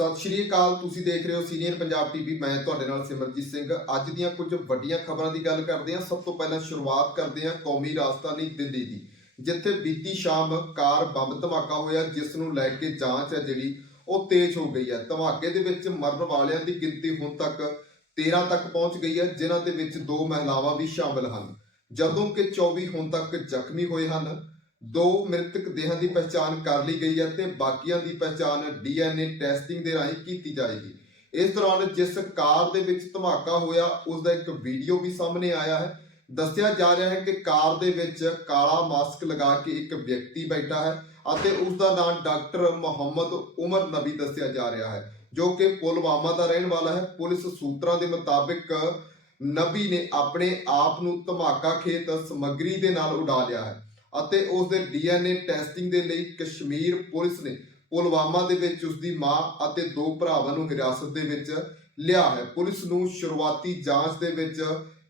ਸਤਿ ਸ਼੍ਰੀ ਅਕਾਲ, ਤੁਸੀਂ ਦੇਖ ਰਹੇ ਹੋ ਸੀਨੀਅਰ ਪੰਜਾਬ ਟੀਵੀ, ਮੈਂ ਤੁਹਾਡੇ ਨਾਲ ਸਿਮਰਜੀਤ ਸਿੰਘ। ਅੱਜ ਦੀਆਂ ਕੁਝ ਵੱਡੀਆਂ ਖਬਰਾਂ ਦੀ ਗੱਲ ਕਰਦੇ ਹਾਂ। ਸਭ ਤੋਂ ਪਹਿਲਾਂ ਸ਼ੁਰੂਆਤ ਕਰਦੇ ਹਾਂ ਕੌਮੀ ਰਾਜਧਾਨੀ ਦਿੱਲੀ ਦੀ, ਜਿੱਥੇ ਬੀਤੀ ਸ਼ਾਮ ਕਾਰ ਬੰਬ ਧਮਾਕਾ ਹੋਇਆ, ਜਿਸ ਨੂੰ ਲੈ ਕੇ ਜਾਂਚ ਹੈ ਜਿਹੜੀ, ਉਹ ਤੇਜ਼ ਹੋ ਗਈ ਹੈ। ਧਮਾਕੇ ਦੇ ਵਿੱਚ ਮਰਨ ਵਾਲਿਆਂ ਦੀ ਗਿਣਤੀ ਹੁਣ ਤੱਕ 13 ਤੱਕ ਪਹੁੰਚ ਗਈ ਹੈ, ਜਿਨ੍ਹਾਂ ਦੇ ਵਿੱਚ ਦੋ ਮਹਿਲਾਵਾਂ ਵੀ ਸ਼ਾਮਲ ਹਨ। ਜਦੋਂ ਕਿ 24 ਹੁਣ ਤੱਕ ਜ਼ਖਮੀ ਹੋਏ ਹਨ। ਦੋ ਮ੍ਰਿਤਕ ਦੇਹਾਂ ਦੀ ਪਛਾਣ ਕਰ ਲਈ ਗਈ ਹੈ ਤੇ ਬਾਕੀਆਂ ਦੀ ਪਛਾਣ ਡੀਐਨਏ ਟੈਸਟਿੰਗ ਦੇ ਰਾਹੀਂ ਕੀਤੀ ਜਾਏਗੀ। ਇਸ ਦੌਰਾਨ ਜਿਸ ਕਾਰ ਦੇ ਵਿੱਚ ਧਮਾਕਾ ਹੋਇਆ ਉਸ ਦਾ ਇੱਕ ਵੀਡੀਓ ਵੀ ਸਾਹਮਣੇ ਆਇਆ ਹੈ। ਦੱਸਿਆ ਜਾ ਰਿਹਾ ਹੈ ਕਿ ਕਾਰ ਦੇ ਵਿੱਚ ਕਾਲਾ ਮਾਸਕ ਲਗਾ ਕੇ ਇੱਕ ਵਿਅਕਤੀ ਬੈਠਾ ਹੈ ਅਤੇ ਉਸ ਦਾ ਨਾਮ ਡਾਕਟਰ ਮੁਹੰਮਦ ਉਮਰ ਨਬੀ ਦੱਸਿਆ ਜਾ ਰਿਹਾ ਹੈ, ਜੋ ਕਿ ਪੁਲਵਾਮਾ ਦਾ ਰਹਿਣ ਵਾਲਾ ਹੈ। ਪੁਲਿਸ ਸੂਤਰਾਂ ਦੇ ਮੁਤਾਬਿਕ ਨਬੀ ਨੇ ਆਪਣੇ ਆਪ ਨੂੰ ਧਮਾਕਾ ਖੇਤ ਸਮੱਗਰੀ ਦੇ ਨਾਲ ਉਡਾ ਲਿਆ ਹੈ। ਅਤੇ ਉਸ ਦੇ ਡੀਐਨਏ ਟੈਸਟਿੰਗ ਦੇ ਲਈ ਕਸ਼ਮੀਰ ਪੁਲਿਸ ਨੇ ਪੁਲਵਾਮਾ ਦੇ ਵਿੱਚ ਉਸ ਦੀ ਮਾਂ ਅਤੇ ਦੋ ਭਰਾਵਾਂ ਨੂੰ ਹਿਰਾਸਤ ਦੇ ਵਿੱਚ ਲਿਆ ਹੈ। ਪੁਲਿਸ ਨੂੰ ਸ਼ੁਰੂਆਤੀ ਜਾਂਚ ਦੇ ਵਿੱਚ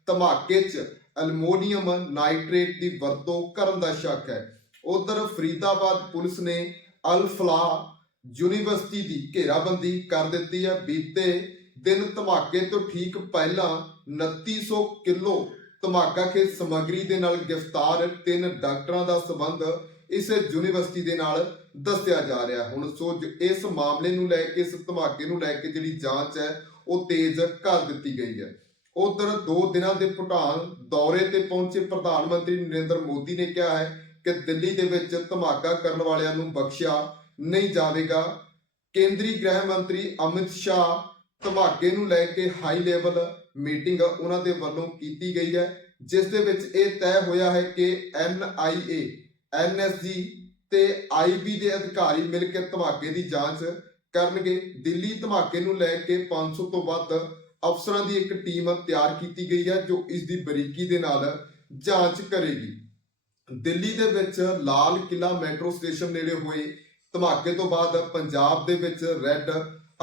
ਧਮਾਕੇ 'ਚ ਅਲਮੋਨੀਅਮ ਨਾਈਟ੍ਰੇਟ ਦੀ ਵਰਤੋਂ ਕਰਨ ਦਾ ਸ਼ੱਕ ਹੈ। ਉਧਰ ਫਰੀਦਾਬਾਦ ਪੁਲਿਸ ਨੇ ਅਲਫਲਾਹ ਯੂਨੀਵਰਸਿਟੀ ਦੀ ਘੇਰਾਬੰਦੀ ਕਰ ਦਿੱਤੀ ਹੈ। ਬੀਤੇ ਦਿਨ ਧਮਾਕੇ ਤੋਂ ਠੀਕ ਪਹਿਲਾਂ 2900 ਕਿਲੋ ਧਮਾਕਾ ਖੇਤ ਸਮੱਗਰੀ ਦੇ ਨਾਲ ਗ੍ਰਿਫਤਾਰ ਤਿੰਨ ਡਾਕਟਰਾਂ ਦਾ ਸਬੰਧ ਇਸ ਯੂਨੀਵਰਸਿਟੀ ਦੇ ਨਾਲ ਦੱਸਿਆ ਜਾ ਰਿਹਾ ਹੁਣ ਸੋ ਇਸ ਮਾਮਲੇ ਨੂੰ ਲੈ ਕੇ, ਇਸ ਧਮਾਕੇ ਨੂੰ ਲੈ ਕੇ ਜਿਹੜੀ ਜਾਂਚ ਹੈ, ਉਹ ਤੇਜ਼ ਕਰ ਦਿੱਤੀ ਗਈ ਹੈ। ਉਧਰ ਦੋ ਦਿਨਾਂ ਦੇ ਭੂਟਾਨ ਦੌਰੇ ਤੇ ਪਹੁੰਚੇ ਪ੍ਰਧਾਨ ਮੰਤਰੀ ਨਰਿੰਦਰ ਮੋਦੀ ਨੇ ਕਿਹਾ ਹੈ ਕਿ ਦਿੱਲੀ ਦੇ ਵਿੱਚ ਧਮਾਕਾ ਕਰਨ ਵਾਲਿਆਂ ਨੂੰ ਬਖਸ਼ਿਆ ਨਹੀਂ ਜਾਵੇਗਾ। ਕੇਂਦਰੀ ਗ੍ਰਹਿ ਮੰਤਰੀ ਅਮਿਤ ਸ਼ਾਹ ਧਮਾਕੇ ਨੂੰ ਲੈ ਕੇ ਹਾਈ ਲੈਵਲ ਮੀਟਿੰਗ ਉਹਨਾਂ ਦੇ ਵੱਲੋਂ ਕੀਤੀ ਗਈ ਹੈ, ਜਿਸ ਦੇ ਵਿੱਚ ਇਹ ਤੈਅ ਹੋਇਆ ਹੈ ਕਿ ਐਨਆਈਏ ਐਨਐਸਜੀ ਤੇ ਆਈਬੀ ਦੇ ਅਧਿਕਾਰੀ ਮਿਲ ਕੇ ਧਮਾਕੇ ਦੀ ਜਾਂਚ ਕਰਨਗੇ। ਦਿੱਲੀ ਧਮਾਕੇ ਨੂੰ ਲੈ ਕੇ 500 ਤੋਂ ਵੱਧ ਅਫਸਰਾਂ ਦੀ ਇੱਕ ਟੀਮ ਤਿਆਰ ਕੀਤੀ ਗਈ ਹੈ, ਜੋ ਇਸ ਦੀ ਬਰੀਕੀ ਦੇ ਨਾਲ ਜਾਂਚ ਕਰੇਗੀ। ਦਿੱਲੀ ਦੇ ਵਿੱਚ ਲਾਲ ਕਿਲਾ ਮੈਟਰੋ ਸਟੇਸ਼ਨ ਨੇੜੇ ਹੋਏ ਧਮਾਕੇ ਤੋਂ ਬਾਅਦ ਪੰਜਾਬ ਦੇ ਵਿੱਚ ਰੈੱਡ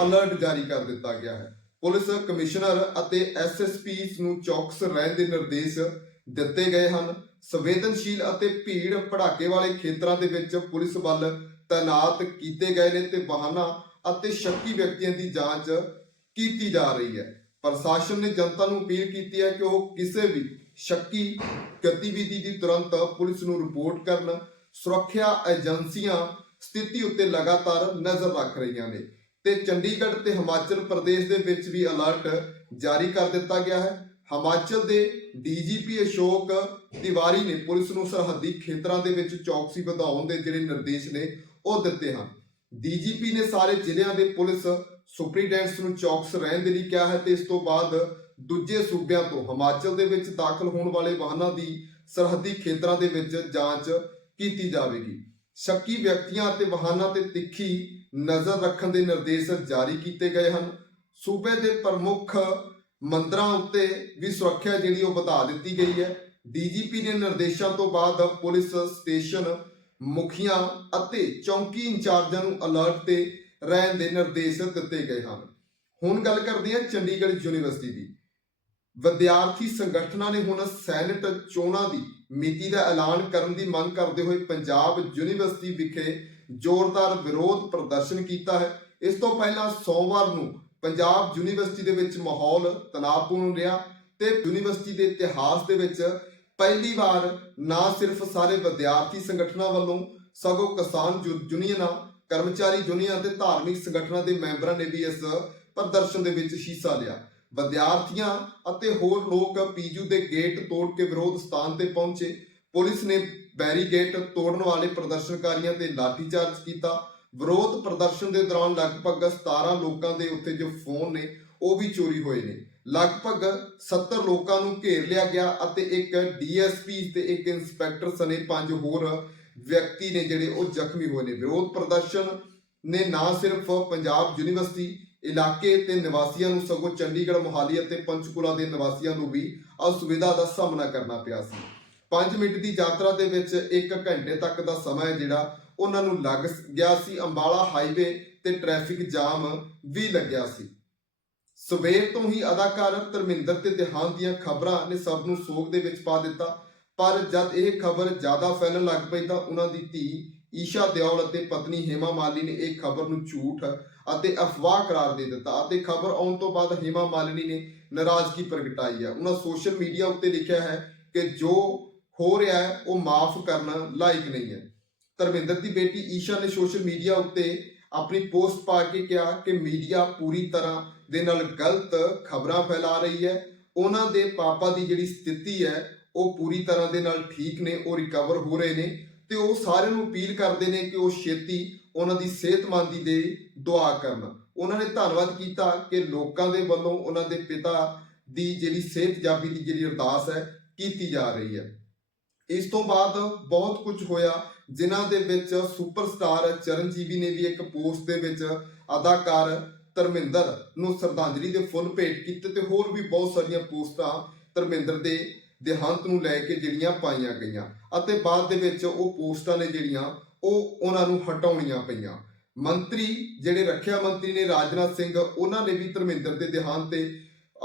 ਅਲਰਟ ਜਾਰੀ ਕਰ ਦਿੱਤਾ ਗਿਆ ਹੈ। ਪੁਲਿਸ ਕਮਿਸ਼ਨਰ ਅਤੇ ਐਸਐਸਪੀਸ ਨੂੰ ਚੌਕਸ ਰਹਿਣ ਦੇ ਨਿਰਦੇਸ਼ ਦਿੱਤੇ ਗਏ ਹਨ। ਸੰਵੇਦਨਸ਼ੀਲ ਅਤੇ ਭੀੜ ਭੜਾਕੇ ਵਾਲੇ ਖੇਤਰਾਂ ਦੇ ਵਿੱਚ ਪੁਲਿਸ ਬਲ ਤਾਇਨਾਤ ਕੀਤੇ ਗਏ ਨੇ ਤੇ ਵਾਹਨਾਂ ਅਤੇ ਸ਼ੱਕੀ ਵਿਅਕਤੀਆਂ ਦੀ ਜਾਂਚ ਕੀਤੀ ਜਾ ਰਹੀ ਹੈ। ਪ੍ਰਸ਼ਾਸਨ ਨੇ ਜਨਤਾ ਨੂੰ ਅਪੀਲ ਕੀਤੀ ਹੈ ਕਿ ਉਹ ਕਿਸੇ ਵੀ ਸ਼ੱਕੀ ਗਤੀਵਿਧੀ ਦੀ ਤੁਰੰਤ ਪੁਲਿਸ ਨੂੰ ਰਿਪੋਰਟ ਕਰਨ। ਸੁਰੱਖਿਆ ਏਜੰਸੀਆਂ ਸਥਿਤੀ ਉੱਤੇ ਲਗਾਤਾਰ ਨਜ਼ਰ ਰੱਖ ਰਹੀਆਂ ਨੇ। ਤੇ ਚੰਡੀਗੜ੍ਹ ਤੇ ਹਿਮਾਚਲ ਪ੍ਰਦੇਸ਼ ਦੇ ਵਿੱਚ ਵੀ ਅਲਰਟ ਜਾਰੀ ਕਰ ਦਿੱਤਾ ਗਿਆ ਹੈ। ਹਿਮਾਚਲ ਦੇ ਡੀਜੀਪੀ ਅਸ਼ੋਕ ਤਿਵਾਰੀ ਨੇ ਪੁਲਿਸ ਨੂੰ ਸਰਹੱਦੀ ਖੇਤਰਾਂ ਦੇ ਵਿੱਚ ਚੌਕਸੀ ਵਧਾਉਣ ਦੇ ਜਿਹੜੇ ਨਿਰਦੇਸ਼ ਨੇ, ਉਹ ਦਿੱਤੇ ਹਨ। ਡੀਜੀਪੀ ਨੇ ਸਾਰੇ ਜ਼ਿਲ੍ਹਿਆਂ ਦੇ ਪੁਲਿਸ ਸੁਪਰੀਡੈਂਟਸ ਨੂੰ ਚੌਕਸ ਰਹਿਣ ਦੇ ਲਈ ਕਿਹਾ ਹੈ ਤੇ ਇਸ ਤੋਂ ਬਾਅਦ ਦੂਜੇ ਸੂਬਿਆਂ ਤੋਂ ਹਿਮਾਚਲ ਦੇ ਵਿੱਚ ਦਾਖਲ ਹੋਣ ਵਾਲੇ ਵਾਹਨਾਂ ਦੀ ਸਰਹੱਦੀ ਖੇਤਰਾਂ ਦੇ ਵਿੱਚ ਜਾਂਚ ਕੀਤੀ ਜਾਵੇਗੀ। ਸ਼ੱਕੀ ਵਿਅਕਤੀਆਂ ਅਤੇ ਵਾਹਨਾਂ ਤੇ ਤਿੱਖੀ ਨਜ਼ਰ ਰੱਖਣ ਦੇ ਨਿਰਦੇਸ਼ ਜਾਰੀ ਕੀਤੇ ਗਏ ਹਨ। ਸੂਬੇ ਦੇ ਪ੍ਰਮੁੱਖ ਮੰਦਰਾਂ ਉੱਤੇ ਵੀ ਸੁਰੱਖਿਆ ਜਿਹੜੀ ਉਹ ਵਧਾ ਦਿੱਤੀ ਗਈ ਹੈ। ਡੀਜੀਪੀ ਦੇ ਨਿਰਦੇਸ਼ਾਂ ਤੋਂ ਬਾਅਦ ਪੁਲਿਸ ਸਟੇਸ਼ਨ ਮੁਖੀਆਂ ਅਤੇ ਚੌਂਕੀ ਇੰਚਾਰਜਾਂ ਨੂੰ ਅਲਰਟ ਤੇ ਰਹਿਣ ਦੇ ਨਿਰਦੇਸ਼ ਦਿੱਤੇ ਗਏ ਹਨ। ਹੁਣ ਗੱਲ ਕਰਦੇ ਹਾਂ ਚੰਡੀਗੜ੍ਹ ਯੂਨੀਵਰਸਿਟੀ ਦੀ। ਵਿਦਿਆਰਥੀ ਸੰਗਠਨਾਂ ਨੇ ਹੁਣ ਸੈਨੇਟ ਚੋਣਾਂ ਦੀ ਮਿਤੀ ਦਾ ਐਲਾਨ ਕਰਨ ਦੀ ਮੰਗ ਕਰਦੇ ਹੋਏ ਪੰਜਾਬ ਯੂਨੀਵਰਸਿਟੀ ਵਿਖੇ ਜ਼ੋਰਦਾਰ ਵਿਰੋਧ ਪ੍ਰਦਰਸ਼ਨ ਕੀਤਾ ਹੈ। ਇਸ ਤੋਂ ਪਹਿਲਾਂ ਸੋਮਵਾਰ ਨੂੰ ਪੰਜਾਬ ਯੂਨੀਵਰਸਿਟੀ ਦੇ ਵਿੱਚ ਮਾਹੌਲ ਤਣਾਅਪੂਰਨ ਰਿਹਾ ਤੇ ਯੂਨੀਵਰਸਿਟੀ ਦੇ ਇਤਿਹਾਸ ਦੇ ਵਿੱਚ ਪਹਿਲੀ ਵਾਰ ਨਾ ਸਿਰਫ ਸਾਰੇ ਵਿਦਿਆਰਥੀ ਸੰਗਠਨਾਂ ਵੱਲੋਂ, ਸਗੋਂ ਕਿਸਾਨ ਯੂਨੀਅਨਾਂ, ਕਰਮਚਾਰੀ ਯੂਨੀਅਨਾਂ ਤੇ ਧਾਰਮਿਕ ਸੰਗਠਨਾਂ ਦੇ ਮੈਂਬਰਾਂ ਨੇ ਵੀ ਇਸ ਪ੍ਰਦਰਸ਼ਨ ਦੇ ਵਿੱਚ ਹਿੱਸਾ ਲਿਆ। ਵਿਦਿਆਰਥੀਆਂ ਅਤੇ ਹੋਰ ਲੋਕ ਪੀਯੂ ਦੇ ਗੇਟ ਤੋੜ ਕੇ ਵਿਰੋਧ ਸਥਾਨ ਤੇ ਪਹੁੰਚੇ। ਪੁਲਿਸ ਨੇ ਬੈਰੀਗੇਟ ਤੋੜਨ ਵਾਲੇ ਪ੍ਰਦਰਸ਼ਨਕਾਰੀਆਂ ਤੇ ਲਾਠੀਚਾਰਜ ਕੀਤਾ। ਵਿਰੋਧ ਪ੍ਰਦਰਸ਼ਨ ਦੇ ਦੌਰਾਨ ਲਗਭਗ 17 ਲੋਕਾਂ ਦੇ ਉੱਤੇ ਜੋ ਫੋਨ ਨੇ, ਉਹ ਵੀ ਚੋਰੀ ਹੋਏ ਨੇ। ਲਗਭਗ 70 ਲੋਕਾਂ ਨੂੰ ਘੇਰ ਲਿਆ ਗਿਆ ਅਤੇ ਇੱਕ ਡੀਐਸਪੀ ਤੇ ਇੱਕ ਇੰਸਪੈਕਟਰ ਸਣੇ ਪੰਜ ਹੋਰ ਵਿਅਕਤੀ ਨੇ ਜਿਹੜੇ ਉਹ ਜ਼ਖਮੀ ਹੋਏ ਨੇ। ਵਿਰੋਧ ਪ੍ਰਦਰਸ਼ਨ ਨੇ ਨਾ ਸਿਰਫ ਪੰਜਾਬ ਯੂਨੀਵਰਸਿਟੀ ਇਲਾਕੇ ਤੇ ਨਿਵਾਸੀਆਂ ਨੂੰ, ਸਗੋਂ ਚੰਡੀਗੜ੍ਹ, ਮੁਹਾਲੀ ਅਤੇ ਪੰਚਕੂਲਾ ਦੇ ਨਿਵਾਸੀਆਂ ਨੂੰ ਵੀ ਅਸੁਵਿਧਾ ਦਾ ਸਾਹਮਣਾ ਕਰਨਾ ਪਿਆ ਸੀ। 5 ਮਿੰਟ ਦੀ ਯਾਤਰਾ ਦੇ ਵਿੱਚ 1 ਘੰਟੇ ਤੱਕ ਦਾ ਸਮਾਂ ਹੈ ਜਿਹੜਾ ਉਹਨਾਂ ਨੂੰ ਲੱਗ ਗਿਆ ਸੀ। ਅੰਬਾਲਾ ਹਾਈਵੇ ਤੇ ਟ੍ਰੈਫਿਕ ਜਾਮ ਵੀ ਲੱਗਿਆ ਸੀ। ਸਵੇਰ ਤੋਂ ਹੀ ਅਦਾਕਾਰ ਧਰਮਿੰਦਰ ਤੇ ਦਿਹਾਨ ਦੀਆਂ ਖਬਰਾਂ ਨੇ ਸਭ ਨੂੰ ਸੋਗ ਦੇ ਵਿੱਚ ਪਾ ਦਿੱਤਾ। ਪਰ ਜਦ ਇਹ ਖਬਰ ਜ਼ਿਆਦਾ ਫੈਲਣ ਲੱਗ ਪਈ ਤਾਂ ਉਹਨਾਂ ਦੀ ਧੀ ਈਸ਼ਾ ਦਿਓਲ ਅਤੇ ਪਤਨੀ ਹੇਮਾ ਮਾਲੀ ਨੇ ਇਹ ਖਬਰ ਨੂੰ ਝੂਠ ਅਤੇ ਅਫਵਾਹ ਕਰਾਰ ਦੇ ਦਿੱਤਾ ਅਤੇ ਖਬਰ ਆਉਣ ਤੋਂ ਬਾਅਦ ਹੇਮਾ ਮਾਲਿਨੀ ਨੇ ਨਾਰਾਜ਼ਗੀ ਪ੍ਰਗਟਾਈ ਹੈ। ਉਹਨਾਂ ਸੋਸ਼ਲ ਮੀਡੀਆ ਉੱਤੇ ਲਿਖਿਆ ਹੈ ਕਿ ਜੋ ਹੋ ਰਿਹਾ ਹੈ, ਉਹ ਮਾਫ ਕਰਨਾ ਲਾਇਕ ਨਹੀਂ ਹੈ। ਧਰਮਿੰਦਰ ਦੀ ਬੇਟੀ ਈਸ਼ਾ ਨੇ ਸੋਸ਼ਲ ਮੀਡੀਆ ਉੱਤੇ ਆਪਣੀ ਪੋਸਟ ਪਾ ਕੇ ਕਿਹਾ ਕਿ ਮੀਡੀਆ ਪੂਰੀ ਤਰ੍ਹਾਂ ਦੇ ਨਾਲ ਗਲਤ ਖਬਰਾਂ ਫੈਲਾ ਰਹੀ ਹੈ। ਉਹਨਾਂ ਦੇ ਪਾਪਾ ਦੀ ਜਿਹੜੀ ਸਥਿਤੀ ਹੈ, ਉਹ ਪੂਰੀ ਤਰ੍ਹਾਂ ਦੇ ਨਾਲ ਠੀਕ ਨੇ, ਉਹ ਰਿਕਵਰ ਹੋ ਰਹੇ ਨੇ ਤੇ ਉਹ ਸਾਰਿਆਂ ਨੂੰ ਅਪੀਲ ਕਰਦੇ ਨੇ ਕਿ ਉਹ ਛੇਤੀ ਉਹਨਾਂ ਦੀ ਸਿਹਤਮੰਦੀ ਦੇ ਦੁਆ ਕਰਨ। ਉਹਨਾਂ ਨੇ ਧੰਨਵਾਦ ਕੀਤਾ ਕਿ ਲੋਕਾਂ ਦੇ ਵੱਲੋਂ ਉਹਨਾਂ ਦੇ ਪਿਤਾ ਦੀ ਜਿਹੜੀ ਸਿਹਤਯਾਬੀ ਦੀ ਜਿਹੜੀ ਅਰਦਾਸ ਹੈ, ਕੀਤੀ ਜਾ ਰਹੀ ਹੈ। ਇਸ ਤੋਂ ਬਾਅਦ ਬਹੁਤ ਕੁਝ ਹੋਇਆ, ਜਿਨ੍ਹਾਂ ਦੇ ਵਿੱਚ ਸੁਪਰਸਟਾਰ ਚਰਨਜੀਵੀ ਨੇ ਵੀ ਇੱਕ ਪੋਸਟ ਦੇ ਵਿੱਚ ਅਦਾਕਾਰ ਧਰਮਿੰਦਰ ਨੂੰ ਸ਼ਰਧਾਂਜਲੀ ਦੇ ਫੁੱਲ ਭੇਟ ਕੀਤੇ ਤੇ ਹੋਰ ਵੀ ਬਹੁਤ ਸਾਰੀਆਂ ਪੋਸਟਾਂ ਧਰਮਿੰਦਰ ਦੇ ਦੇਹਾਂਤ ਨੂੰ ਲੈ ਕੇ ਜਿਹੜੀਆਂ ਪਾਈਆਂ ਗਈਆਂ ਅਤੇ ਬਾਅਦ ਦੇ ਵਿੱਚ ਉਹ ਪੋਸਟਾਂ ਨੇ ਜਿਹੜੀਆਂ ਉਹ ਉਹਨਾਂ ਨੂੰ ਹਟਾਉਣੀਆਂ ਪਈਆਂ। ਮੰਤਰੀ, ਜਿਹੜੇ ਰੱਖਿਆ ਮੰਤਰੀ ਨੇ ਰਾਜਨਾਥ ਸਿੰਘ, ਉਹਨਾਂ ਨੇ ਵੀ ਧਰਮਿੰਦਰ ਦੇ ਦੇਹਾਂਤ ਤੇ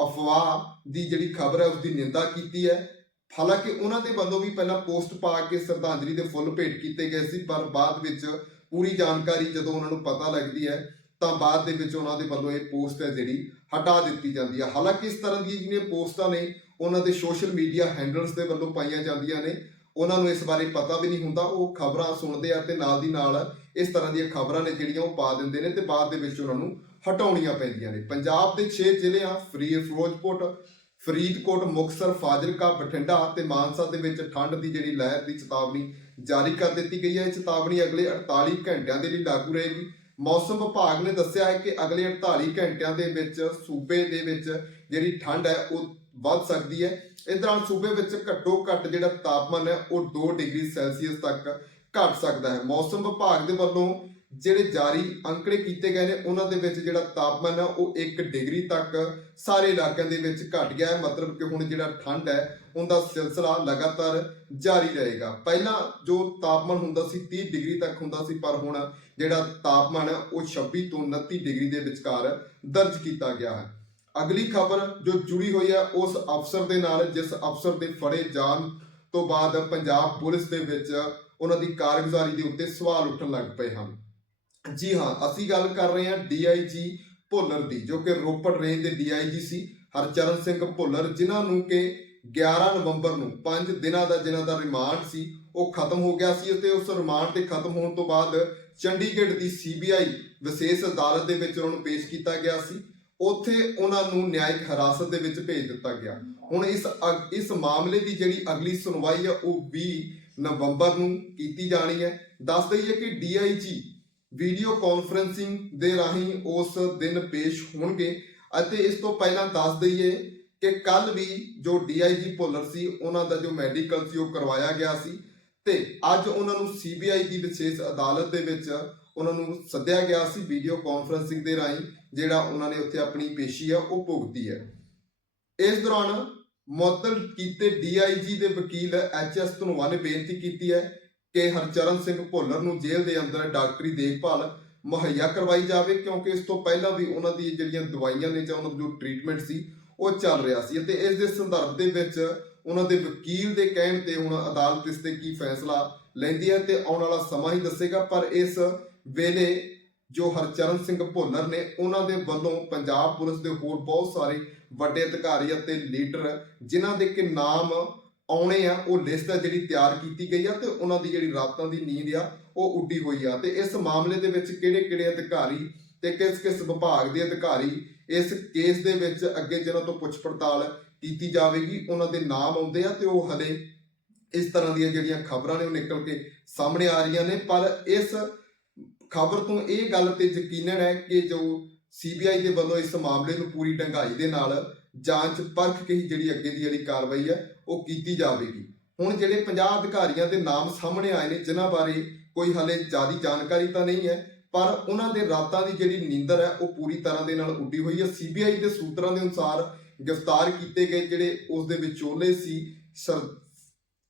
ਅਫਵਾਹ ਦੀ ਜਿਹੜੀ ਖਬਰ ਹੈ ਉਸ ਦੀ ਨਿੰਦਾ ਕੀਤੀ ਹੈ। ਹਾਲਾਂਕਿ ਉਹਨਾਂ ਦੇ ਵੱਲੋਂ ਵੀ ਪਹਿਲਾਂ ਪੋਸਟ ਪਾ ਕੇ ਸ਼ਰਧਾਂਜਲੀ ਦੇ ਫੁੱਲ ਭੇਟ ਕੀਤੇ ਗਏ ਸੀ, ਪਰ ਬਾਅਦ ਵਿੱਚ ਪੂਰੀ ਜਾਣਕਾਰੀ ਜਦੋਂ ਉਹਨਾਂ ਨੂੰ ਪਤਾ ਲੱਗਦੀ ਹੈ, ਤਾਂ ਬਾਅਦ ਦੇ ਵਿੱਚ ਉਹਨਾਂ ਦੇ ਵੱਲੋਂ ਇਹ ਪੋਸਟ ਹੈ ਜਿਹੜੀ ਹਟਾ ਦਿੱਤੀ ਜਾਂਦੀ ਹੈ। ਹਾਲਾਂਕਿ ਇਸ ਤਰ੍ਹਾਂ ਦੀਆਂ ਜਿਹੜੀਆਂ ਪੋਸਟਾਂ ਨੇ, ਉਹਨਾਂ ਦੇ ਸੋਸ਼ਲ ਮੀਡੀਆ ਹੈਂਡਲਸ ਦੇ ਵੱਲੋਂ ਪਾਈਆਂ ਜਾਂਦੀਆਂ ਨੇ, ਉਹਨਾਂ ਨੂੰ ਇਸ ਬਾਰੇ ਪਤਾ ਵੀ ਨਹੀਂ ਹੁੰਦਾ, ਉਹ ਖਬਰਾਂ ਸੁਣਦੇ ਆ ਤੇ ਨਾਲ ਦੀ ਨਾਲ ਇਸ ਤਰ੍ਹਾਂ ਦੀਆਂ ਖਬਰਾਂ ਨੇ ਜਿਹੜੀਆਂ ਉਹ ਪਾ ਦਿੰਦੇ ਨੇ ਤੇ ਬਾਅਦ ਦੇ ਵਿੱਚ ਉਹਨਾਂ ਨੂੰ ਹਟਾਉਣੀਆਂ ਪੈਂਦੀਆਂ ਨੇ। ਪੰਜਾਬ ਦੇ 6 ਜ਼ਿਲ੍ਹੇ ਆ ਫਰੀ ਫਿਰੋਜ਼ਪੁਰ ਫਰੀਦਕੋਟ, ਮੁਕਤਸਰ, ਫਾਜ਼ਿਲਕਾ, ਬਠਿੰਡਾ ਅਤੇ ਮਾਨਸਾ ਦੇ ਵਿੱਚ ਠੰਡ ਦੀ ਜਿਹੜੀ ਲਹਿਰ ਦੀ ਚੇਤਾਵਨੀ ਜਾਰੀ ਕਰ ਦਿੱਤੀ ਗਈ ਹੈ। ਇਹ ਚੇਤਾਵਨੀ ਅਗਲੇ 48 ਘੰਟਿਆਂ ਦੇ ਲਈ ਲਾਗੂ ਰਹੇਗੀ। ਮੌਸਮ ਵਿਭਾਗ ਨੇ ਦੱਸਿਆ ਹੈ ਕਿ ਅਗਲੇ 48 ਘੰਟਿਆਂ ਦੇ ਵਿੱਚ ਸੂਬੇ ਦੇ ਵਿੱਚ ਜਿਹੜੀ ਠੰਡ ਹੈ, ਉਹ ਵੱਧ ਸਕਦੀ ਹੈ। ਇਸ ਦੌਰਾਨ ਸੂਬੇ ਵਿੱਚ ਘੱਟੋ ਘੱਟ ਜਿਹੜਾ ਤਾਪਮਾਨ ਹੈ, ਉਹ 2 ਡਿਗਰੀ ਸੈਲਸੀਅਸ ਤੱਕ ਘਟ ਸਕਦਾ ਹੈ। ਮੌਸਮ ਵਿਭਾਗ ਦੇ ਵੱਲੋਂ ਜਿਹੜੇ ਜਾਰੀ ਅੰਕੜੇ ਕੀਤੇ ਗਏ ਨੇ, ਉਹਨਾਂ ਦੇ ਵਿੱਚ ਜਿਹੜਾ ਤਾਪਮਾਨ ਹੈ ਉਹ 1 ਡਿਗਰੀ ਤੱਕ ਸਾਰੇ ਇਲਾਕਿਆਂ ਦੇ ਵਿੱਚ ਘਟ ਗਿਆ ਹੈ। ਮਤਲਬ ਕਿ ਹੁਣ ਜਿਹੜਾ ਠੰਡ ਹੈ, ਉਹਦਾ ਸਿਲਸਿਲਾ ਲਗਾਤਾਰ ਜਾਰੀ ਰਹੇਗਾ। ਪਹਿਲਾਂ ਜੋ ਤਾਪਮਾਨ ਹੁੰਦਾ ਸੀ 30 ਡਿਗਰੀ ਤੱਕ ਹੁੰਦਾ ਸੀ, ਪਰ ਹੁਣ ਜਿਹੜਾ ਤਾਪਮਾਨ ਹੈ ਉਹ 26 ਤੋਂ 29 ਡਿਗਰੀ ਦੇ ਵਿਚਕਾਰ ਦਰਜ ਕੀਤਾ ਗਿਆ ਹੈ। ਅਗਲੀ ਖਬਰ ਜੋ ਜੁੜੀ ਹੋਈ ਹੈ ਉਸ ਅਫਸਰ ਦੇ ਨਾਲ, ਜਿਸ ਅਫਸਰ ਦੇ ਫੜੇ ਜਾਣ ਤੋਂ ਬਾਅਦ ਪੰਜਾਬ ਪੁਲਿਸ ਦੇ ਵਿੱਚ ਉਹਨਾਂ ਦੀ ਕਾਰਗੁਜ਼ਾਰੀ ਦੇ ਉੱਤੇ ਸਵਾਲ ਉੱਠਣ ਲੱਗ ਪਏ ਹਨ। ਜੀ ਹਾਂ, ਅਸੀਂ ਗੱਲ ਕਰ ਰਹੇ ਹਾਂ ਡੀਆਈਜੀ ਭੁੱਲਰ ਦੀ, ਜੋ ਕਿ ਰੋਪੜ ਰੇਂਜ ਦੇ ਡੀਆਈਜੀ ਸੀ, ਹਰਚਰਨ ਸਿੰਘ ਭੁੱਲਰ, ਜਿਨ੍ਹਾਂ ਨੂੰ ਕਿ 11 ਨਵੰਬਰ ਨੂੰ 5 ਦਿਨਾਂ ਦਾ ਜਿਨ੍ਹਾਂ ਦਾ ਰਿਮਾਂਡ ਸੀ, ਉਹ ਖਤਮ ਹੋ ਗਿਆ ਸੀ ਅਤੇ ਉਸ ਰਿਮਾਂਡ ਤੇ ਖਤਮ ਹੋਣ ਤੋਂ ਬਾਅਦ ਚੰਡੀਗੜ੍ਹ ਦੀ ਸੀਬੀਆਈ ਵਿਸ਼ੇਸ਼ ਅਦਾਲਤ ਦੇ ਵਿੱਚ ਉਹਨਾਂ ਨੂੰ ਪੇਸ਼ ਕੀਤਾ ਗਿਆ ਸੀ। ਉੱਥੇ ਉਹਨਾਂ ਨੂੰ ਨਿਆਇਕ ਹਿਰਾਸਤ ਦੇ ਵਿੱਚ ਭੇਜ ਦਿੱਤਾ ਗਿਆ। ਹੁਣ ਇਸ ਅਗ- ਇਸ ਮਾਮਲੇ ਦੀ ਜਿਹੜੀ ਅਗਲੀ ਸੁਣਵਾਈ ਹੈ ਉਹ 20 ਨਵੰਬਰ ਨੂੰ ਕੀਤੀ ਜਾਣੀ ਹੈ। ਦੱਸ ਦਈਏ ਕਿ ਡੀਆਈਜੀ ਵੀਡੀਓ ਕਾਨਫਰੈਂਸਿੰਗ ਦੇ ਰਾਹੀਂ ਉਸ ਦਿਨ ਪੇਸ਼ ਹੋਣਗੇ ਅਤੇ ਇਸ ਤੋਂ ਪਹਿਲਾਂ ਦੱਸ ਦਈਏ ਕਿ ਕੱਲ ਵੀ ਜੋ ਡੀਆਈਜੀ ਭੁੱਲਰ ਸੀ, ਉਹਨਾਂ ਦਾ ਜੋ ਮੈਡੀਕਲ ਸੀ, ਉਹ ਕਰਵਾਇਆ ਗਿਆ ਸੀ। ਤੇ ਅੱਜ ਉਹਨਾਂ ਨੂੰ ਸੀਬੀਆਈ ਦੀ ਵਿਸ਼ੇਸ਼ ਅਦਾਲਤ ਦੇ ਵਿੱਚ ਉਹਨਾਂ ਨੂੰ ਸੱਦਿਆ ਗਿਆ ਸੀ ਵੀਡੀਓ ਕਾਨਫਰੈਂਸਿੰਗ ਦੇ ਰਾਹੀਂ, ਜਿਹੜਾ ਉਹਨਾਂ ਨੇ ਉੱਥੇ ਆਪਣੀ ਪੇਸ਼ੀ ਆ, ਉਹ ਭੁਗਤੀ ਹੈ। ਇਸ ਦੌਰਾਨ ਮੁਅੱਤਲ ਕੀਤੇ ਡੀਆਈਜੀ ਦੇ ਵਕੀਲ ਐਚਐਸ ਧਨੋਆ ਨੇ ਬੇਨਤੀ ਕੀਤੀ ਹੈ ਕਿ ਹਰਚਰਨ ਸਿੰਘ ਭੁੱਲਰ ਨੂੰ ਜੇਲ੍ਹ ਦੇ ਅੰਦਰ ਡਾਕਟਰੀ ਦੇਖਭਾਲ ਮੁਹੱਈਆ ਕਰਵਾਈ ਜਾਵੇ, ਕਿਉਂਕਿ ਇਸ ਤੋਂ ਪਹਿਲਾਂ ਵੀ ਉਹਨਾਂ ਦੀ ਜਿਹੜੀਆਂ ਦਵਾਈਆਂ ਨੇ ਜਾਂ ਉਹਨਾਂ ਦਾ ਜੋ ਟ੍ਰੀਟਮੈਂਟ ਸੀ, ਉਹ ਚੱਲ ਰਿਹਾ ਸੀ। ਅਤੇ ਇਸ ਦੇ ਸੰਦਰਭ ਦੇ ਵਿੱਚ ਉਹਨਾਂ ਦੇ ਵਕੀਲ ਦੇ ਕਹਿਣ ਤੇ ਹੁਣ ਅਦਾਲਤ ਇਸ ਤੇ ਕੀ ਫੈਸਲਾ ਲੈਂਦੀ ਹੈ ਤੇ ਆਉਣ ਵਾਲਾ ਸਮਾਂ ਹੀ ਦੱਸੇਗਾ, ਪਰ ਇਸ ਵੇਲੇ ਜੋ ਹਰਚਰਨ ਸਿੰਘ ਭੁੱਲਰ ਨੇ ਉਹਨਾਂ ਦੇ ਵੱਲੋਂ ਪੰਜਾਬ ਪੁਲਿਸ ਦੇ ਹੋਰ ਬਹੁਤ ਸਾਰੇ ਵੱਡੇ ਅਧਿਕਾਰੀ ਅਤੇ ਲੀਡਰ, ਜਿਨ੍ਹਾਂ ਦੇ ਕਿ ਨਾਮ ਆਉਣੇ ਆ, ਉਹ ਲਿਸਟ ਆ ਜਿਹੜੀ ਤਿਆਰ ਕੀਤੀ ਗਈ ਆ ਤੇ ਉਹਨਾਂ ਦੀ ਜਿਹੜੀ ਰਾਤਾਂ ਦੀ ਨੀਂਦ ਆ, ਉਹ ਉੱਡੀ ਹੋਈ ਆ। ਤੇ ਇਸ ਮਾਮਲੇ ਦੇ ਵਿੱਚ ਕਿਹੜੇ-ਕਿਹੜੇ ਅਧਿਕਾਰੀ ਤੇ ਕਿਸ-ਕਿਸ ਵਿਭਾਗ ਦੇ ਅਧਿਕਾਰੀ ਇਸ ਕੇਸ ਦੇ ਵਿੱਚ ਅੱਗੇ ਜਿਹਨਾਂ ਤੋਂ ਪੁੱਛ ਪੜਤਾਲ ਕੀਤੀ ਜਾਵੇਗੀ, ਉਹਨਾਂ ਦੇ ਨਾਮ ਆਉਂਦੇ ਆ ਤੇ ਉਹ ਹਲੇ ਇਸ ਤਰ੍ਹਾਂ ਦੀਆਂ ਜਿਹੜੀਆਂ ਖਬਰਾਂ ਨੇ ਉਹ ਨਿਕਲ ਕੇ ਸਾਹਮਣੇ ਆ ਰਹੀਆਂ ਨੇ। ਪਰ ਇਸ ਖਬਰ ਤੋਂ ਇਹ ਗੱਲ ਤੇ ਯਕੀਨਨ ਹੈ ਕਿ ਜੋ ਸੀਬੀਆਈ ਦੇ ਵੱਲੋਂ ਇਸ ਮਾਮਲੇ ਨੂੰ ਪੂਰੀ ਡੰਗਾਈ ਦੇ ਨਾਲ ਜਾਂਚ ਪਰਖ ਕੇ ਹੀ ਜਿਹੜੀ ਅੱਗੇ ਦੀ ਜਿਹੜੀ ਕਾਰਵਾਈ ਹੈ, ਉਹ ਕੀਤੀ ਜਾਵੇਗੀ। ਹੁਣ ਜਿਹੜੇ 50 ਅਧਿਕਾਰੀਆਂ ਦੇ ਨਾਮ ਸਾਹਮਣੇ ਆਏ ਨੇ, ਜਿਨ੍ਹਾਂ ਬਾਰੇ ਕੋਈ ਹਲੇ ਜ਼ਿਆਦਾ ਜਾਣਕਾਰੀ ਤਾਂ ਨਹੀਂ ਹੈ, ਪਰ ਉਹਨਾਂ ਦੇ ਰਾਤਾਂ ਦੀ ਜਿਹੜੀ ਨੀਂਦਰ ਹੈ, ਉਹ ਪੂਰੀ ਤਰ੍ਹਾਂ ਦੇ ਨਾਲ ਉੱਡੀ ਹੋਈ ਹੈ। ਸੀਬੀਆਈ ਦੇ ਸੂਤਰਾਂ ਦੇ ਅਨੁਸਾਰ ਗ੍ਰਿਫਤਾਰ ਕੀਤੇ ਗਏ ਜਿਹੜੇ ਉਸ ਦੇ ਵਿਚੋਲੇ ਸੀ, ਸਰ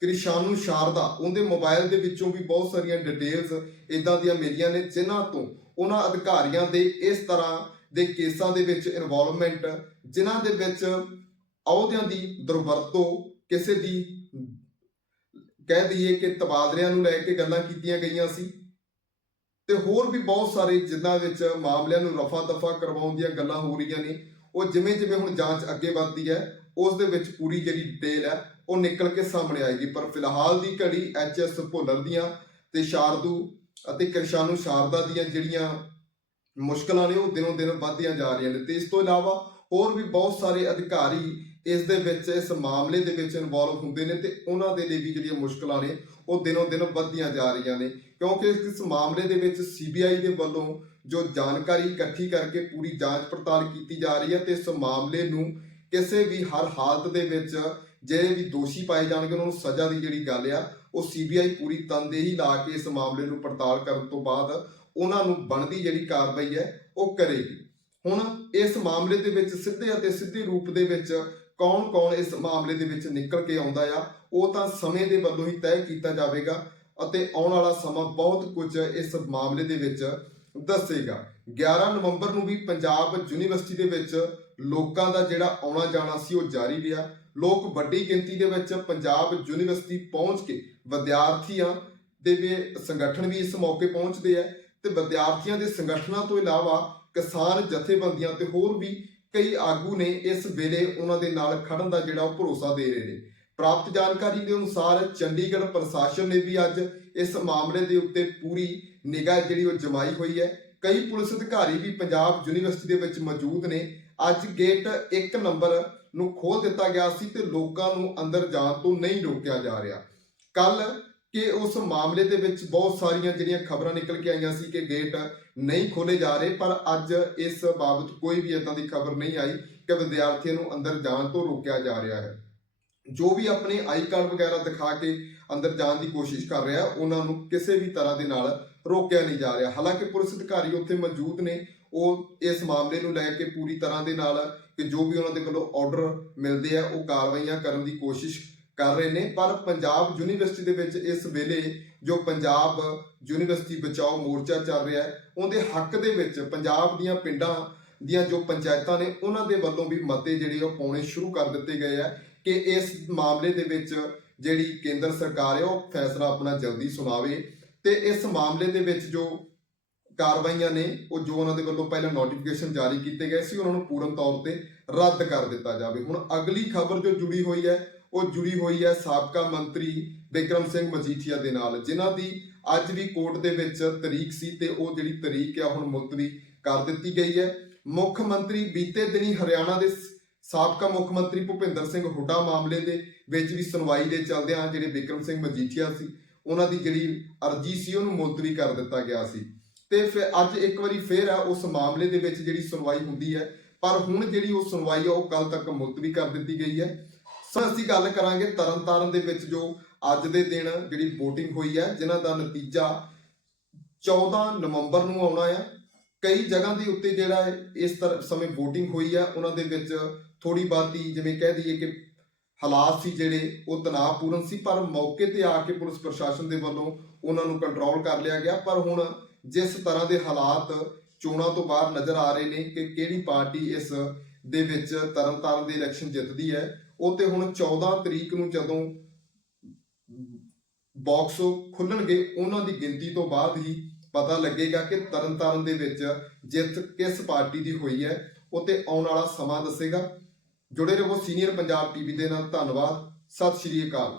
ਕ੍ਰਿਸ਼ਾਨੂ ਸ਼ਾਰਦਾ, ਉਹਦੇ ਮੋਬਾਈਲ ਦੇ ਵਿੱਚੋਂ ਵੀ ਬਹੁਤ ਸਾਰੀਆਂ ਡਿਟੇਲਸ ਇਦਾਂ ਦੀਆਂ ਮਿਲੀਆਂ ਨੇ, ਜਿਨ੍ਹਾਂ ਤੋਂ ਉਹਨਾਂ ਅਧਿਕਾਰੀਆਂ ਦੇ ਇਸ ਤਰ੍ਹਾਂ ਦੇ ਕੇਸਾਂ ਦੇ ਵਿੱਚ ਇਨਵੋਲਵਮੈਂਟ ਜਿਨ੍ਹਾਂ ਦੇ ਵਿੱਚ ਅਹੁਦਿਆਂ ਦੀ ਦੁਰਵਰਤੋਂ, ਕਿਸੇ ਦੀ ਕਹਿ ਦਈਏ ਕਿ ਤਬਾਦਲਿਆਂ ਨੂੰ ਲੈ ਕੇ ਗੱਲਾਂ ਕੀਤੀਆਂ ਗਈਆਂ ਸੀ। ਤੇ ਹੋਰ ਵੀ ਬਹੁਤ ਸਾਰੇ ਜਿਨ੍ਹਾਂ ਵਿੱਚ ਮਾਮਲਿਆਂ ਨੂੰ ਰਫਾ ਦਫਾ ਕਰਵਾਉਣ ਦੀਆਂ ਗੱਲਾਂ ਹੋ ਰਹੀਆਂ ਨੇ, ਉਹ ਜਿਵੇਂ ਜਿਵੇਂ ਹੁਣ ਜਾਂਚ ਅੱਗੇ ਵੱਧਦੀ ਹੈ, ਉਸ ਦੇ ਵਿੱਚ ਪੂਰੀ ਜਿਹੜੀ ਡਿਟੇਲ ਹੈ ਉਹ ਨਿਕਲ ਕੇ ਸਾਹਮਣੇ ਆਏਗੀ। ਪਰ ਫਿਲਹਾਲ ਦੀ ਘੜੀ ਐਚਐਸ ਭੁੱਲਰ ਦੀਆਂ ਤੇ ਸ਼ਾਰਦੂ ਅਤੇ ਕਿਰਸ਼ਾਨੂ ਸ਼ਾਰਦਾ ਦੀਆਂ ਜਿਹੜੀਆਂ ਮੁਸ਼ਕਲਾਂ ਨੇ ਉਹ ਦਿਨੋਂ ਦਿਨ ਵੱਧਦੀਆਂ ਜਾ ਰਹੀਆਂ ਨੇ। ਤੇ ਇਸ ਤੋਂ ਇਲਾਵਾ ਹੋਰ ਵੀ ਬਹੁਤ ਸਾਰੇ ਅਧਿਕਾਰੀ ਇਸ ਦੇ ਵਿੱਚ, ਇਸ ਮਾਮਲੇ ਦੇ ਵਿੱਚ ਇਨਵੋਲਵ ਹੁੰਦੇ ਨੇ ਤੇ ਉਹਨਾਂ ਦੇ ਲਈ ਵੀ ਜਿਹੜੀਆਂ ਮੁਸ਼ਕਲਾਂ ਨੇ ਉਹ ਦਿਨੋਂ ਦਿਨ ਵੱਧਦੀਆਂ ਜਾ ਰਹੀਆਂ ਨੇ। ਕਿਉਂਕਿ ਇਸ ਮਾਮਲੇ ਦੇ ਵਿੱਚ ਸੀਬੀਆਈ ਦੇ ਵੱਲੋਂ ਜੋ ਜਾਣਕਾਰੀ ਇਕੱਠੀ ਕਰਕੇ ਪੂਰੀ ਜਾਂਚ ਪੜਤਾਲ ਕੀਤੀ ਜਾ ਰਹੀ ਹੈ ਤੇ ਇਸ ਮਾਮਲੇ ਨੂੰ ਕਿਸੇ ਵੀ ਹਰ ਹਾਲਤ ਦੇ ਵਿੱਚ ਜਿਹੜੇ ਵੀ ਦੋਸ਼ੀ ਪਾਏ ਜਾਣਗੇ, ਉਹਨਾਂ ਨੂੰ ਸਜ਼ਾ ਦੀ ਜਿਹੜੀ ਗੱਲ ਆ, ਉਹ ਸੀਬੀਆਈ ਪੂਰੀ ਤਨਦੇਹੀ ਲਾ ਕੇ ਇਸ ਮਾਮਲੇ ਨੂੰ ਪੜਤਾਲ ਕਰਨ ਤੋਂ ਬਾਅਦ ਉਹਨਾਂ ਨੂੰ ਬਣਦੀ ਜਿਹੜੀ ਕਾਰਵਾਈ ਹੈ, ਉਹ ਕਰੇਗੀ। ਹੁਣ ਇਸ ਮਾਮਲੇ ਦੇ ਵਿੱਚ ਸਿੱਧੇ ਅਤੇ ਸਿੱਧੇ ਰੂਪ ਦੇ ਵਿੱਚ ਕੌਣ-ਕੌਣ ਇਸ ਮਾਮਲੇ ਦੇ ਵਿੱਚ ਨਿਕਲ ਕੇ ਆਉਂਦਾ ਆ, ਉਹ ਤਾਂ ਸਮੇਂ ਦੇ ਵੱਲੋਂ ਹੀ ਤੈਅ ਕੀਤਾ ਜਾਵੇਗਾ ਅਤੇ ਆਉਣ ਵਾਲਾ ਸਮਾਂ ਬਹੁਤ ਕੁਝ ਇਸ ਮਾਮਲੇ ਦੇ ਵਿੱਚ ਦੱਸੇਗਾ। 11 ਨਵੰਬਰ ਨੂੰ ਵੀ ਪੰਜਾਬ ਯੂਨੀਵਰਸਿਟੀ ਦੇ ਵਿੱਚ ਲੋਕਾਂ ਦਾ ਜਿਹੜਾ ਆਉਣਾ ਜਾਣਾ ਸੀ, ਉਹ ਜਾਰੀ ਰਿਹਾ ਲੋਕ ਵੱਡੀ ਗਿਣਤੀ ਦੇ ਵਿੱਚ ਪੰਜਾਬ ਯੂਨੀਵਰਸਿਟੀ ਪਹੁੰਚ ਕੇ ਵਿਦਿਆਰਥੀਆਂ ਦੇ ਵੀ ਸੰਗਠਨ ਵੀ ਇਸ ਮੌਕੇ ਪਹੁੰਚਦੇ ਆ ਤੇ ਵਿਦਿਆਰਥੀਆਂ ਦੇ ਸੰਗਠਨਾਂ ਤੋਂ ਇਲਾਵਾ ਕਿਸਾਨ ਜਥੇਬੰਦੀਆਂ ਤੇ ਹੋਰ ਵੀ ਕਈ ਆਗੂ ਨੇ ਇਸ ਵੇਲੇ ਉਹਨਾਂ ਦੇ ਨਾਲ ਖੜਨ ਦਾ ਜਿਹੜਾ ਉਹ ਭਰੋਸਾ ਦੇ ਰਹੇ ਨੇ। ਪ੍ਰਾਪਤ ਜਾਣਕਾਰੀ ਦੇ ਅਨੁਸਾਰ ਚੰਡੀਗੜ੍ਹ ਪ੍ਰਸ਼ਾਸਨ ਨੇ ਵੀ ਅੱਜ ਇਸ ਮਾਮਲੇ ਦੇ ਉੱਤੇ ਪੂਰੀ ਨਿਗਾਹ ਜਿਹੜੀ ਉਹ ਜਮਾਈ ਹੋਈ ਹੈ। ਕਈ ਪੁਲਿਸ ਅਧਿਕਾਰੀ ਵੀ ਪੰਜਾਬ ਯੂਨੀਵਰਸਿਟੀ ਦੇ ਵਿੱਚ ਮੌਜੂਦ ਨੇ। ਅੱਜ ਗੇਟ 1 ਨੰਬਰ ਨੂੰ ਖੋਲ ਦਿੱਤਾ ਗਿਆ ਸੀ ਤੇ ਲੋਕਾਂ ਨੂੰ ਅੰਦਰ ਜਾਣ ਤੋਂ ਨਹੀਂ ਰੋਕਿਆ ਜਾ ਰਿਹਾ। ਕੱਲ ਕਿ ਉਸ ਮਾਮਲੇ ਦੇ ਵਿੱਚ ਬਹੁਤ ਸਾਰੀਆਂ ਜਿਹੜੀਆਂ ਖਬਰਾਂ ਨਿਕਲ ਕੇ ਆਈਆਂ ਸੀ ਕਿ ਗੇਟ ਨਹੀਂ ਖੋਲੇ ਜਾ ਰਹੇ, ਪਰ ਅੱਜ ਇਸ ਬਾਬਤ ਕੋਈ ਵੀ ਇਦਾਂ ਦੀ ਖਬਰ ਨਹੀਂ ਆਈ ਕਿ ਵਿਦਿਆਰਥੀਆਂ ਨੂੰ ਅੰਦਰ ਜਾਣ ਤੋਂ ਰੋਕਿਆ ਜਾ ਰਿਹਾ ਹੈ। ਜੋ ਵੀ ਆਪਣੇ ਆਈ ਕਾਰਡ ਵਗੈਰਾ ਦਿਖਾ ਕੇ ਅੰਦਰ ਜਾਣ ਦੀ ਕੋਸ਼ਿਸ਼ ਕਰ ਰਿਹਾ, ਉਹਨਾਂ ਨੂੰ ਕਿਸੇ ਵੀ ਤਰ੍ਹਾਂ ਦੇ ਨਾਲ ਰੋਕਿਆ ਨਹੀਂ ਜਾ ਰਿਹਾ। ਹਾਲਾਂਕਿ ਪੁਲਿਸ ਅਧਿਕਾਰੀ ਉੱਥੇ ਮੌਜੂਦ ਨੇ ਉਹ ਇਸ ਮਾਮਲੇ ਨੂੰ ਲੈ ਕੇ ਪੂਰੀ ਤਰ੍ਹਾਂ ਦੇ ਨਾਲ ਕਿ ਜੋ ਵੀ ਉਹਨਾਂ ਦੇ ਵੱਲੋਂ ਆਰਡਰ ਮਿਲਦੇ ਆ, ਉਹ ਕਾਰਵਾਈਆਂ ਕਰਨ ਦੀ ਕੋਸ਼ਿਸ਼ ਕਰ ਰਹੇ ਨੇ। ਪਰ ਪੰਜਾਬ ਯੂਨੀਵਰਸਿਟੀ ਦੇ ਵਿੱਚ ਇਸ ਵੇਲੇ ਜੋ ਪੰਜਾਬ ਯੂਨੀਵਰਸਿਟੀ ਬਚਾਓ ਮੋਰਚਾ ਚੱਲ ਰਿਹਾ ਹੈ, ਉਹਦੇ ਹੱਕ ਦੇ ਵਿੱਚ ਪੰਜਾਬ ਦੀਆਂ ਪਿੰਡਾਂ ਦੀਆਂ ਜੋ ਪੰਚਾਇਤਾਂ ਨੇ, ਉਹਨਾਂ ਦੇ ਵੱਲੋਂ ਵੀ ਮਤੇ ਜਿਹੜੇ ਉਹ ਪਾਉਣੇ ਸ਼ੁਰੂ ਕਰ ਦਿੱਤੇ ਗਏ ਆ ਕਿ ਇਸ ਮਾਮਲੇ ਦੇ ਵਿੱਚ ਜਿਹੜੀ ਕੇਂਦਰ ਸਰਕਾਰ ਹੈ ਉਹ ਫੈਸਲਾ ਆਪਣਾ ਜਲਦੀ ਸੁਣਾਵੇ ਤੇ ਇਸ ਮਾਮਲੇ ਦੇ ਵਿੱਚ ਜੋ ਕਾਰਵਾਈਆਂ ਨੇ, ਉਹ ਜੋ ਉਹਨਾਂ ਦੇ ਵੱਲੋਂ ਪਹਿਲਾਂ ਨੋਟੀਫਿਕੇਸ਼ਨ ਜਾਰੀ ਕੀਤੇ ਗਏ ਸੀ, ਉਹਨਾਂ ਨੂੰ ਪੂਰਨ ਤੌਰ ਤੇ ਰੱਦ ਕਰ ਦਿੱਤਾ ਜਾਵੇ। ਹੁਣ ਅਗਲੀ ਖਬਰ ਜੋ ਜੁੜੀ ਹੋਈ ਹੈ, ਉਹ ਜੁੜੀ ਹੋਈ ਹੈ ਸਾਬਕਾ ਮੰਤਰੀ ਬਿਕਰਮ ਸਿੰਘ ਮਜੀਠੀਆ ਦੇ ਨਾਲ, ਜਿਨ੍ਹਾਂ ਦੀ ਅੱਜ ਵੀ ਕੋਰਟ ਦੇ ਵਿੱਚ ਤਰੀਕ ਸੀ ਤੇ ਉਹ ਜਿਹੜੀ ਤਰੀਕ ਹੈ ਹੁਣ ਮੁਲਤਵੀ ਕਰ ਦਿੱਤੀ ਗਈ ਹੈ। ਮੁੱਖ ਮੰਤਰੀ ਬੀਤੇ ਦਿਨੀ ਹਰਿਆਣਾ ਦੇ ਸਾਬਕਾ ਮੁੱਖ ਮੰਤਰੀ ਭੁਪਿੰਦਰ ਸਿੰਘ ਹੁੱਡਾ ਮਾਮਲੇ ਦੇ ਵਿੱਚ ਵੀ ਸੁਣਵਾਈ ਦੇ ਚੱਲਦਿਆਂ ਜਿਹੜੇ ਬਿਕਰਮ ਸਿੰਘ ਮਜੀਠੀਆ ਸੀ, ਉਹਨਾਂ ਦੀ ਜਿਹੜੀ ਅਰਜੀ ਸੀ, ਉਹਨੂੰ ਮੁਲਤਵੀ ਕਰ ਦਿੱਤਾ ਗਿਆ ਸੀ। ਤੇ ਫਿਰ ਅੱਜ ਇੱਕ ਵਾਰੀ ਫੇਰ ਆ, ਉਸ ਮਾਮਲੇ ਦੇ ਵਿੱਚ ਜਿਹੜੀ ਸੁਣਵਾਈ ਹੁੰਦੀ ਹੈ ਪਰ ਹੁਣ ਜਿਹੜੀ ਉਹ ਸੁਣਵਾਈ ਆ, ਉਹ ਕੱਲ ਤੱਕ ਮੁਲਤਵੀ ਕਰ ਦਿੱਤੀ ਗਈ ਹੈ ਸੋ ਅਸੀਂ ਗੱਲ ਕਰਾਂਗੇ ਤਰਨਤਾਰਨ ਦੇ ਵਿੱਚ ਜੋ ਅੱਜ ਦੇ ਦਿਨ ਜਿਹੜੀ VOTING ਹੋਈ ਹੈ ਜਿਨ੍ਹਾਂ ਦਾ ਨਤੀਜਾ 14 ਨਵੰਬਰ ਨੂੰ ਆਉਣਾ ਹੈ ਕਈ ਜਗ੍ਹਾ ਦੇ ਉੱਤੇ ਜਿਹੜਾ ਹੈ ਇਸ ਤਰ੍ਹਾਂ ਸਮੇਂ VOTING ਹੋਈ ਹੈ ਉਹਨਾਂ ਦੇ ਵਿੱਚ ਥੋੜੀ ਬਾਤੀ ਜਿਵੇਂ ਕਹਿ ਦਈਏ ਕਿ ਹਾਲਾਤ ਸੀ ਜਿਹੜੇ, ਉਹ ਤਣਾਅਪੂਰਨ ਸੀ, ਪਰ ਮੌਕੇ ਤੇ ਆ ਕੇ ਪੁਲਿਸ ਪ੍ਰਸ਼ਾਸਨ ਦੇ ਵੱਲੋਂ ਉਹਨਾਂ ਨੂੰ ਕੰਟਰੋਲ ਕਰ ਲਿਆ ਗਿਆ। ਪਰ ਹੁਣ ਜਿਸ ਤਰ੍ਹਾਂ ਦੇ ਹਾਲਾਤ ਚੋਣਾਂ ਤੋਂ ਬਾਅਦ ਨਜ਼ਰ ਆ ਰਹੇ ਨੇ ਕਿ ਕਿਹੜੀ ਪਾਰਟੀ ਇਸ ਦੇ ਵਿੱਚ ਤਰਨਤਾਰਨ ਦੇ ਇਲੈਕਸ਼ਨ ਜਿੱਤਦੀ ਹੈ, ਉਹ ਤੇ ਹੁਣ 14 ਤਰੀਕ ਨੂੰ ਜਦੋਂ ਬਾਕਸ ਖੁੱਲਣਗੇ, ਉਹਨਾਂ ਦੀ ਗਿਣਤੀ ਤੋਂ ਬਾਅਦ ਹੀ ਪਤਾ ਲੱਗੇਗਾ ਕਿ ਤਰਨਤਾਰਨ ਦੇ ਵਿੱਚ ਜਿੱਤ ਕਿਸ ਪਾਰਟੀ ਦੀ ਹੋਈ ਹੈ, ਉਹ ਤੇ ਆਉਣ ਵਾਲਾ ਸਮਾਂ ਦੱਸੇਗਾ। ਜੁੜੇ ਰਹੋ ਸੀਨੀਅਰ ਪੰਜਾਬ ਟੀਵੀ ਦੇ ਨਾਲ, ਧੰਨਵਾਦ, ਸਤਿ ਸ਼੍ਰੀ ਅਕਾਲ।